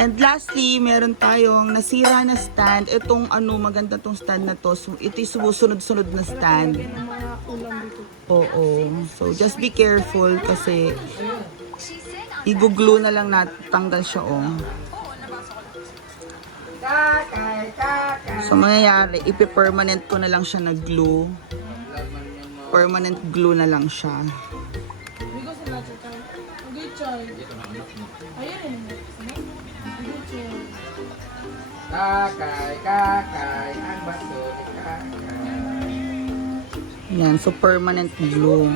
And lastly, meron tayong nasira na stand. Itong ano, maganda tong stand na to. So, ito yung sumusunod-sunod na stand. Oo. So, just be careful kasi i-glue na lang natin. Tanggal siya, oh. So, mangyayari, ipi-permanent ko na lang siya na glue. Permanent glue na lang siya. Ayun eh. Kakay, kakay, ang baso ni kakay. Yan, so permanent glue.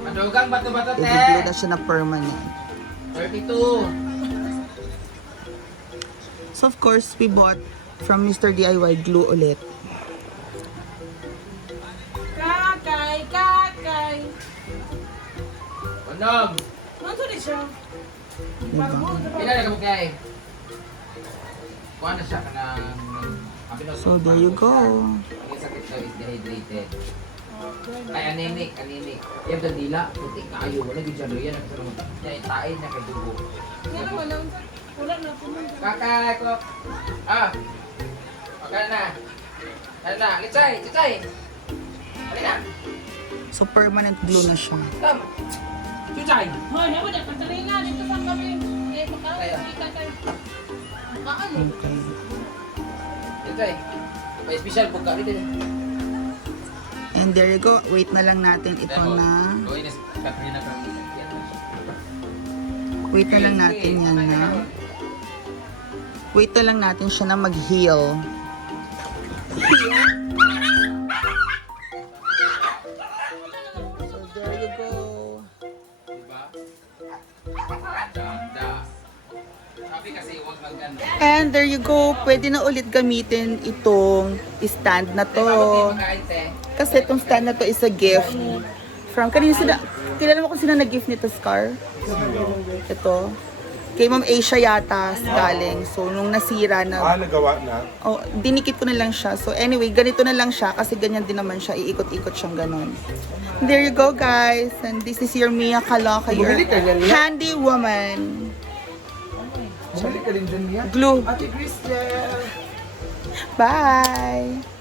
Madugang bato-bato, te. I-glue na siya na permanent. 32. So, of course, we bought from Mr. DIY glue ulit. Kakay, kakay. Unog. Ano siya? Diba? Ilan na kay? Kuha na siya ka ng... So, there you go. Ang sakit daw is dehydrated. Ay, anemic, anemic. Yan ang dila, puti kaayo. Wala siya doon yan. Yan, tain na kay dugo. Ano wala wala na pumunta. Kakay ko. Ah. Okay na. Ano na? Litsay, litsay. Halika. So, permanent glue na siya. Come. Chuchay. Hoy, naman na patalinga dito sa kami. Eh, si kakay. Paano? Okay. Litsay. May special buka dito. And there you go. Wait na lang natin ito na... Wait na lang natin yan na... Wait na lang natin siya na mag-heal. So, there you go. Diba? Ganda. Sabi And there you go. Pwede na ulit gamitin itong stand na to. Kasi itong stand na to is a gift. From, kanina sila, kilala mo kung sino nag-gift nito, Scar? Ito. Kay Ma'am Asia yata galing. So, nung nasira na, Ah, nagawa na. oh, dinikit ko na lang siya. So, anyway, ganito na lang siya kasi ganyan din naman siya. Iikot-ikot siyang ganon. There you go, guys. And this is your Mia Kaloka, your handy woman. Bumalik ka rin dyan niya. Glue. Ate Cristel! Bye!